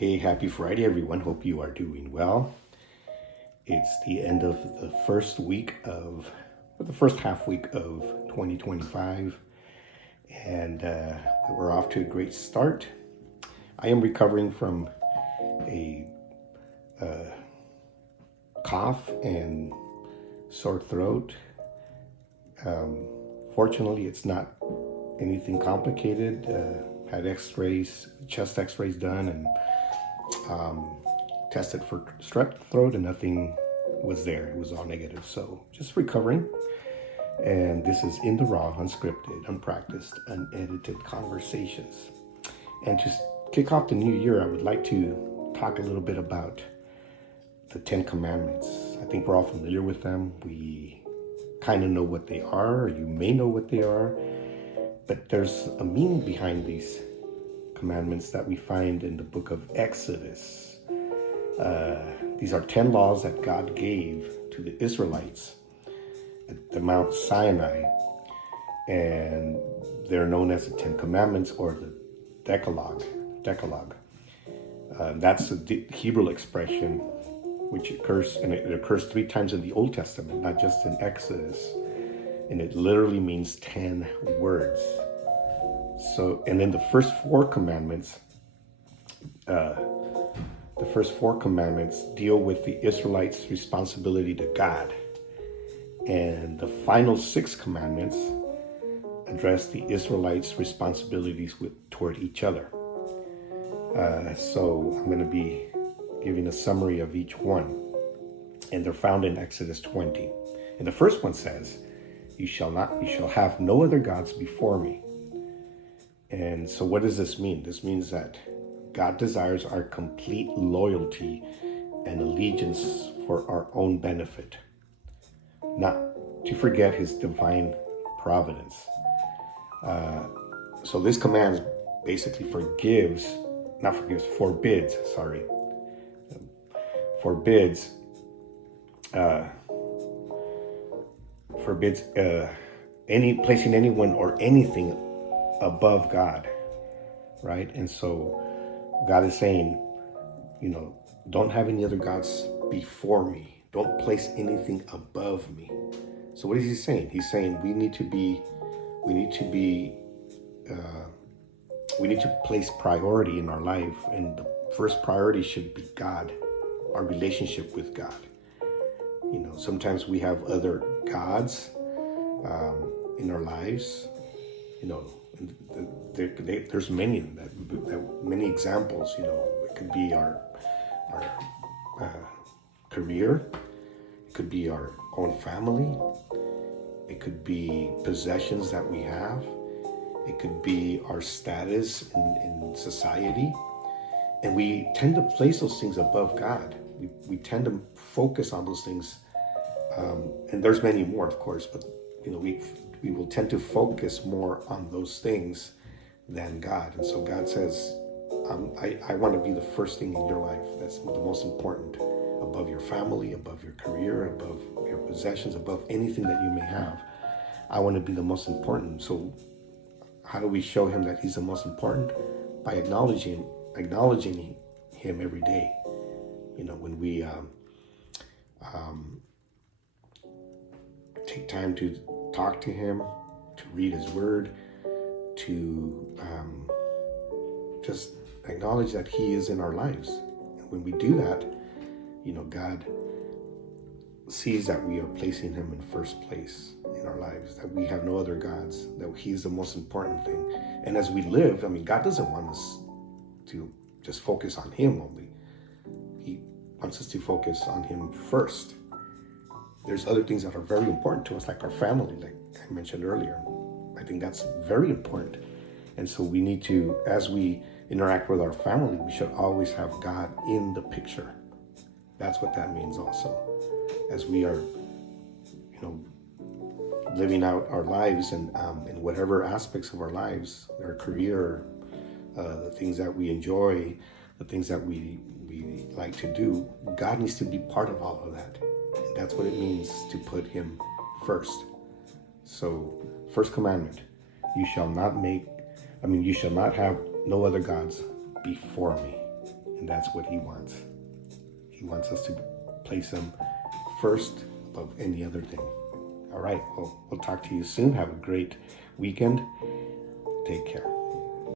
Hey, happy Friday, everyone. Hope you are doing well. It's the end of the first half week of 2025, and we're off to a great start. I am recovering from a cough and sore throat. Fortunately, it's not anything complicated. Had chest x-rays done, and tested for strep throat, and nothing was there. It was all negative. So just recovering. And this is In the Raw, unscripted, unpracticed, unedited conversations. And to kick off the new year, I would like to talk a little bit about the 10 Commandments. I think we're all familiar with them. We kind of know what they are, or you may know what they are, but there's a meaning behind these commandments that we find in the book of Exodus. These are 10 laws that God gave to the Israelites at the Mount Sinai, and they're known as the 10 Commandments or the Decalogue. That's a Hebrew expression which occurs, and it occurs 3 times in the Old Testament, not just in Exodus, and it literally means 10 words. So, and then the first 4 commandments deal with the Israelites' responsibility to God. And the final 6 commandments address the Israelites' responsibilities toward each other. So I'm going to be giving a summary of each one. And they're found in Exodus 20. And the first one says, you shall have no other gods before me. And so what does this mean? This means that God desires our complete loyalty and allegiance for our own benefit, not to forget his divine providence. So this command basically forbids placing anyone or anything above God, right? And so God is saying, don't have any other gods before me. Don't place anything above me. So what is he saying? He's saying we need to place priority in our life, and the first priority should be God, our relationship with God. Sometimes we have other gods in our lives. There's many many examples. It could be our career, it could be our own family, it could be possessions that we have, it could be our status in society, and we tend to place those things above God. We tend to focus on those things, and there's many more, of course, but we will tend to focus more on those things than God. And so God says, I want to be the first thing in your life. That's the most important, above your family, above your career, above your possessions, above anything that you may have. I want to be the most important. So how do we show him that he's the most important? By acknowledging him every day. When we take time to talk to him, to read his word, to just acknowledge that he is in our lives. And when we do that, God sees that we are placing him in first place in our lives, that we have no other gods, that he's the most important thing. And as we live, God doesn't want us to just focus on him only. He wants us to focus on him first. There's other things that are very important to us, like our family, like I mentioned earlier. I think that's very important. And so we need to, as we interact with our family, we should always have God in the picture. That's what that means also. As we are, living out our lives and in whatever aspects of our lives, our career, the things that we enjoy, the things that we like to do, God needs to be part of all of that. And that's what it means to put him first. So, first commandment, you shall not have no other gods before me. And that's what he wants. He wants us to place him first above any other thing. All right, well, we'll talk to you soon. Have a great weekend. Take care.